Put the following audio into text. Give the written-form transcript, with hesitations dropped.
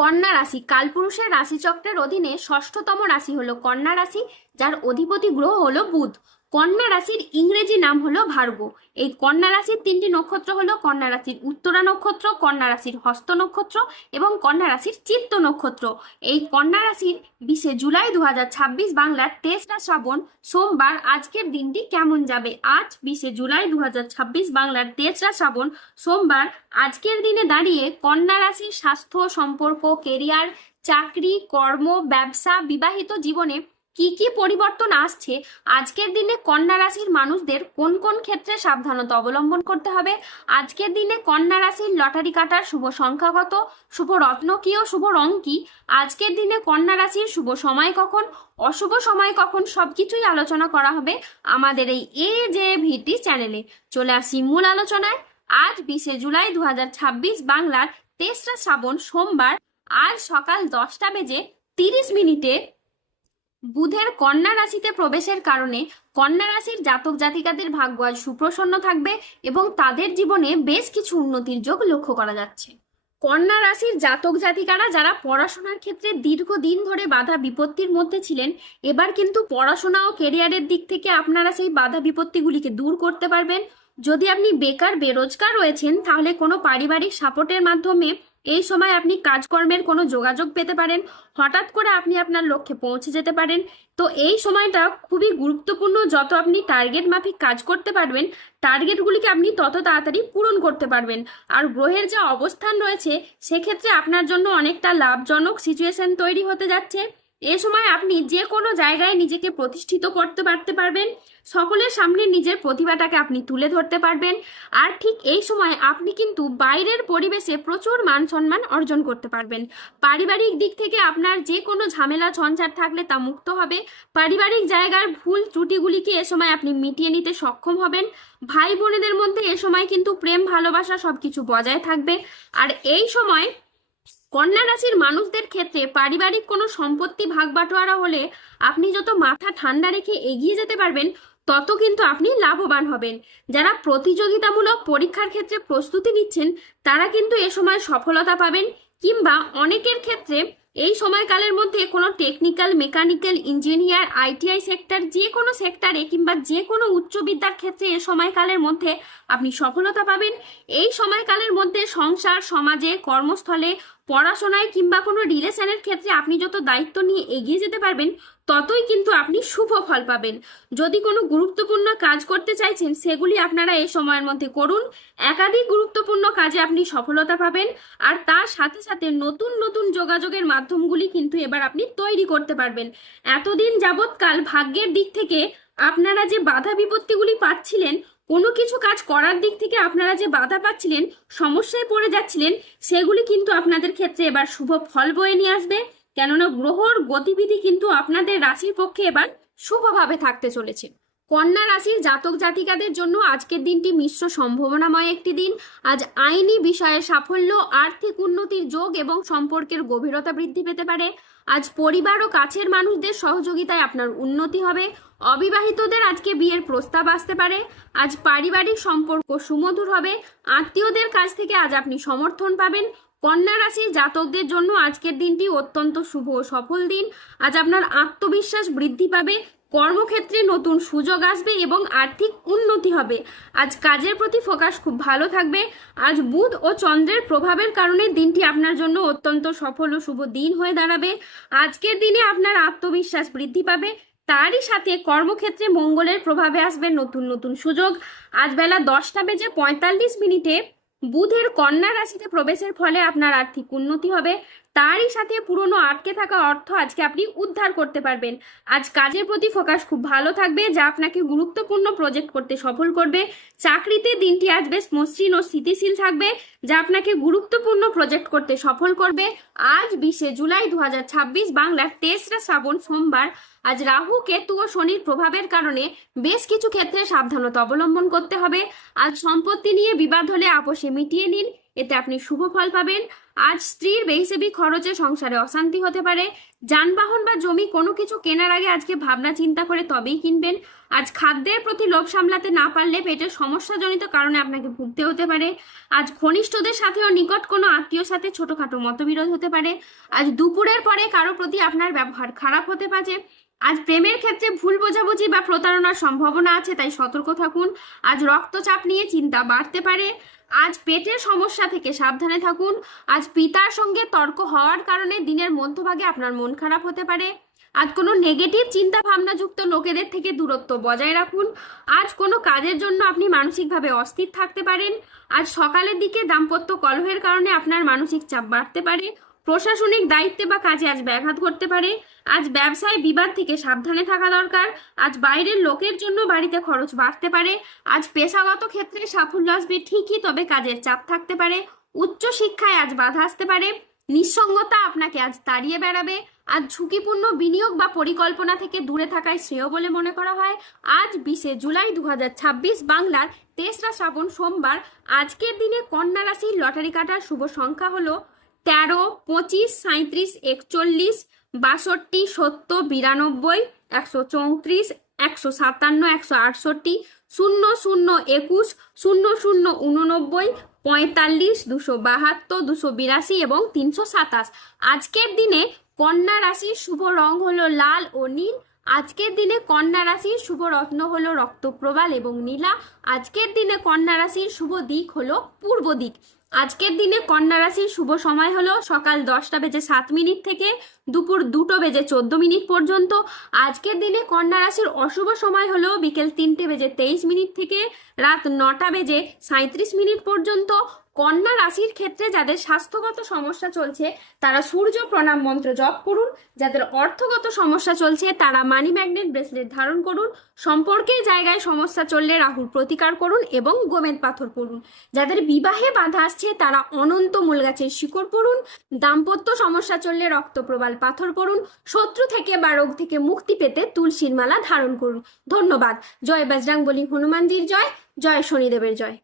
কন্যা রাশি কালপুরুষের রাশিচক্রের অধীনে ষষ্ঠতম রাশি হলো কন্যা রাশি, যার অধিপতি গ্রহ হলো বুধ। কন্যা রাশির ইংরেজি নাম হলো ভার্গো। এই কন্যা রাশির তিনটি নক্ষত্র হলো কন্যা রাশির উত্তরা নক্ষত্র, কন্যা রাশির হস্ত নক্ষত্র এবং কন্যা রাশির চিত্ত নক্ষত্র। এই কন্যা রাশির 20 জুলাই 2026 বাংলার 23রা শ্রাবণ সোমবার আজকের দিনটি কেমন যাবে। আজ 20 জুলাই 2026 বাংলার 23রা শ্রাবণ সোমবার আজকের দিনে দাঁড়িয়ে কন্যা রাশির স্বাস্থ্য, সম্পর্ক, কেরিয়ার, চাকরি, কর্ম, ব্যবসা, বিবাহিত জীবনে কি কি পরিবর্তন আসছে, আজকের দিনে কন্যা রাশির মানুষদের কোন কোন ক্ষেত্রে সাবধানতা অবলম্বন করতে হবে, আজকের দিনে কন্যা রাশির লটারি কাটার শুভ সংখ্যা কত, শুভ রত্ন কি ও শুভ রং কি, আজকের দিনে কন্যা রাশির শুভ সময় কখন, অশুভ সময় কখন, সবকিছুই আলোচনা করা হবে আমাদের এই AJVT চ্যানেলে। চলে আসি মূল আলোচনায়। আজ 20 জুলাই 2026 বাংলার 23রা শ্রাবণ সোমবার আজ সকাল 10টা বেজে 30 মিনিটে বুধের কন্যা রাশিতে প্রবেশের কারণে কন্যা রাশির জাতক জাতিকাদের ভাগ্য আজ সুপ্রসন্ন থাকবে এবং তাদের জীবনে বেশ কিছু উন্নতির যোগ লক্ষ্য করা যাচ্ছে। কন্যা রাশির জাতক জাতিকারা যারা পড়াশোনার ক্ষেত্রে দীর্ঘদিন ধরে বাধা বিপত্তির মধ্যে ছিলেন, এবার কিন্তু পড়াশোনা ও কেরিয়ারের দিক থেকে আপনারা সেই বাধা বিপত্তিগুলিকে দূর করতে পারবেন। যদি আপনি বেকার বেরোজগার রয়েছেন, তাহলে কোনো পারিবারিক সাপোর্টের মাধ্যমে এই সময় আপনি কাজকর্মের কোনো যোগাযোগ পেতে পারেন। হঠাৎ করে আপনি আপনার লক্ষ্যে পৌঁছে যেতে পারেন। তো এই সময়টা খুবই গুরুত্বপূর্ণ। যত আপনি টার্গেট মাফিক কাজ করতে পারবেন, টার্গেটগুলিকে আপনি তত তাড়াতাড়ি পূরণ করতে পারবেন। আর গ্রহের যে অবস্থান রয়েছে সেক্ষেত্রে আপনার জন্য অনেকটা লাভজনক সিচুয়েশন তৈরি হতে যাচ্ছে। এ সময় আপনি যে কোনো জায়গায় নিজেকে প্রতিষ্ঠিত করতে পারবেন, সকলের সামনে নিজের প্রতিভাটাকে আপনি তুলে ধরতে পারবেন। আর ঠিক এই সময় আপনি কিন্তু বাইরের পরিবেশে প্রচুর মান সম্মান অর্জন করতে পারবেন। পারিবারিক দিক থেকে আপনার যে কোনো ঝামেলা ঝঞ্ঝাট থাকলে তা মুক্ত হবে। পারিবারিক জায়গার ভুল ত্রুটিগুলিকে এ সময় আপনি মিটিয়ে নিতে সক্ষম হবেন। ভাই বোনেদের মধ্যে এ সময় কিন্তু প্রেম ভালোবাসা সবকিছু বজায় থাকবে। আর এই সময় কন্যা রাশির মানুষদের ক্ষেত্রে পারিবারিক কোনো সম্পত্তি ভাগ বাটোয়ারা হলে আপনি যত মাথা ঠান্ডা রেখে এগিয়ে যেতে পারবেন, তত কিন্তু আপনি লাভবান হবেন। যারা প্রতিযোগিতামূলক পরীক্ষার ক্ষেত্রে প্রস্তুতি নিচ্ছেন, তারা কিন্তু এ সময় সফলতা পাবেন। কিংবা অনেকের ক্ষেত্রে এই সময়কালের মধ্যে কোনো technical, mechanical, engineer, ITI sector, যে কোনো সেক্টরে কিংবা যে কোনো উচ্চ বিদ্যার ক্ষেত্রে এ সময়কালের মধ্যে আপনি সফলতা পাবেন। এই সময়কালের মধ্যে সংসার, সমাজে, কর্মস্থলে, পড়াশোনায় কিংবা কোনো রিলেশনের ক্ষেত্রে আপনি যত দায়িত্ব নিয়ে এগিয়ে যেতে পারবেন, ততই কিন্তু আপনি শুভ ফল পাবেন। যদি কোনো গুরুত্বপূর্ণ কাজ করতে চাইছেন, সেগুলি আপনারা এই সময়ের মধ্যে করুন। একাধিক গুরুত্বপূর্ণ কাজে আপনি সফলতা পাবেন। আর তার সাথে সাথে নতুন নতুন যোগাযোগের মাধ্যমগুলি কিন্তু এবার আপনি তৈরি করতে পারবেন। এতদিন যাবৎকাল ভাগ্যের দিক থেকে আপনারা যে বাধা বিপত্তিগুলি পাচ্ছিলেন, কোনো কিছু কাজ করার দিক থেকে আপনারা যে বাধা পাচ্ছিলেন, সমস্যায় পড়ে যাচ্ছিলেন, সেগুলি কিন্তু আপনাদের ক্ষেত্রে এবার শুভ ফল বয়ে নিয়ে আসবে। কেননা গ্রহর গতিবিধি কিন্তু আপনাদের রাশির পক্ষে এবার শুভভাবে থাকতে চলেছে। কন্যা রাশির জাতক জাতিকাদের জন্য আজকের দিনটি মিশ্র সম্ভাবনাময় একটি দিন। আজ আইনি বিষয়ে সাফল্য, আর্থিক উন্নতির যোগ এবং সম্পর্কের গভীরতা বৃদ্ধি পেতে পারে। আজ পরিবার ও কাছের মানুষদের সহযোগিতায় আপনার উন্নতি হবে। অবিবাহিতদের আজকে বিয়ের প্রস্তাব আসতে পারে। আজ পারিবারিক সম্পর্ক সুমধুর হবে। আত্মীয়দের কাছ থেকে আজ আপনি সমর্থন পাবেন। কন্যা রাশির জাতকদের জন্য আজকের দিনটি অত্যন্ত শুভ ও সফল দিন। আজ আপনার আত্মবিশ্বাস বৃদ্ধি পাবে, কর্মক্ষেত্রে নতুন সুযোগ আসবে এবং আর্থিক উন্নতি হবে। আজ কাজের প্রতি ফোকাস খুব ভালো থাকবে। আজ বুধ ও চন্দ্রের প্রভাবের কারণে দিনটি আপনার জন্য অত্যন্ত সফল ও শুভ দিন হয়ে দাঁড়াবে। আজকের দিনে আপনার আত্মবিশ্বাস বৃদ্ধি পাবে, তারই সাথে কর্মক্ষেত্রে মঙ্গলের প্রভাবে আসবে নতুন নতুন সুযোগ। আজ বেলা 10টা বেজে 45 মিনিটে বুধের কন্যা রাশিতে প্রবেশের ফলে আপনার আর্থিক উন্নতি হবে। তারই সাথে পুরনো আটকে থাকা অর্থ আজকে আপনি উদ্ধার করতে পারবেন। আজ কাজের প্রতি ফোকাস খুব ভালো থাকবে, যা আপনাকে গুরুত্বপূর্ণ প্রজেক্ট করতে সফল করবে। চাকরিতে দিনটি আজ বেশ মসৃণ ও স্থিতিশীল থাকবে, যা আপনাকে গুরুত্বপূর্ণ প্রজেক্ট করতে সফল করবে। আজ 20 জুলাই 2026 বাংলার 23রা শ্রাবণ সোমবার আজ রাহু, কেতু ও শনির প্রভাবের কারণে বেশ কিছু ক্ষেত্রে সাবধানতা অবলম্বন করতে হবে। আজ সম্পত্তি নিয়ে বিবাদ হলে আপোষে মিটিয়ে নিন এতে আপনি শুভ ফল পাবেন। আজ স্ত্রীর বেহিসেবি খরচে সংসারে অশান্তি হতে পারে। যানবাহন বা জমি কোনো কিছু কেনার আগে আজকে ভাবনা চিন্তা করে তবেই কিনবেন। আজ খাদ্যের প্রতি লোভ সামলাতে না পারলে পেটের সমস্যাজনিত কারণে আপনাকে ভুগতে হতে পারে। আজ ঘনিষ্ঠদের সাথে ও নিকট কোনো আত্মীয়র সাথে ছোটখাটো মতবিরোধ হতে পারে। আজ দুপুরের পরে কারো প্রতি আপনার ব্যবহার খারাপ হতে পারে। আজ প্রেমের ক্ষেত্রে ভুল বোঝাবুঝি বা প্রতারণার সম্ভাবনা আছে, তাই সতর্ক থাকুন। আজ রক্তচাপ নিয়ে চিন্তা বাড়তে পারে। আজ পেটের সমস্যা থেকে সাবধানে থাকুন। আজ পিতার সঙ্গে তর্ক হওয়ার কারণে দিনের মধ্যভাগে আপনার মন খারাপ হতে পারে। আজ কোনো নেগেটিভ চিন্তা ভাবনাযুক্ত লোকেদের থেকে দূরত্ব বজায় রাখুন। আজ কোনো কাজের জন্য আপনি মানসিকভাবে অস্থির থাকতে পারেন। আজ সকালের দিকে দাম্পত্য কলহের কারণে আপনার মানসিক চাপ বাড়তে পারে। প্রশাসনিক দায়িত্বে বা কাজে আজ ব্যাঘাত ঘটতে পারে। আজ ব্যবসায় বিবাদ থেকে সাবধানে থাকা দরকার। আজ বাইরের লোকের জন্য বাড়িতে খরচ বাড়তে পারে। আজ পেশাগত ক্ষেত্রে সাফল্য আসবে ঠিকই, তবে কাজের চাপ থাকতে পারে। উচ্চ শিক্ষায় আজ বাধা আসতে পারে। নিঃসঙ্গতা আপনাকে আজ তাড়িয়ে বেড়াবে। আজ ঝুঁকিপূর্ণ বিনিয়োগ বা পরিকল্পনা থেকে দূরে থাকাই শ্রেয় বলে মনে করা হয়। আজ 20 জুলাই 2026 বাংলার 23রা শ্রাবণ সোমবার। আজকের দিনে কন্যা রাশির লটারি কাটার শুভ সংখ্যা হলো 13, 25, 37, 41, 62, 70, 92, 134, 157, 168, 00, 21, 00, 89, 45, 272, 282 এবং 327। আজকের দিনে কন্যা রাশির শুভ রং হলো লাল ও নীল। আজকের দিনে কন্যা রাশির শুভ রত্ন হলো রক্তপ্রবাল এবং নীলা। আজকের দিনে কন্যা রাশির শুভ দিক হলো পূর্ব দিক। আজকের দিনে কন্যা রাশির শুভ সময় হলো সকাল 10:07 থেকে দুপুর 2:14 পর্যন্ত। আজকের দিনে কন্যা রাশির অশুভ সময় হলো বিকেল 3:23 থেকে রাত 9:37 পর্যন্ত। কন্যা রাশির ক্ষেত্রে যাদের স্বাস্থ্যগত সমস্যা চলছে তারা সূর্য প্রণাম মন্ত্র জপ করুন। যাদের অর্থগত সমস্যা চলছে তারা মানি ম্যাগনেট ব্রেসলেট ধারণ করুন। সম্পর্কের জায়গায় সমস্যা চললে রাহুর প্রতিকার করুন এবং গোমেদ পাথর পড়ুন। যাদের বিবাহে বাধা আসছে তারা অনন্ত মূল গাছের শিকড় পড়ুন। দাম্পত্য সমস্যা চললে রক্তপ্রবাল পাথর পড়ুন। শত্রু থেকে বা রোগ থেকে মুক্তি পেতে তুলসীর মালা ধারণ করুন। ধন্যবাদ। জয় বজরংবলী, হনুমানজির জয়, জয় শনিদেবের জয়।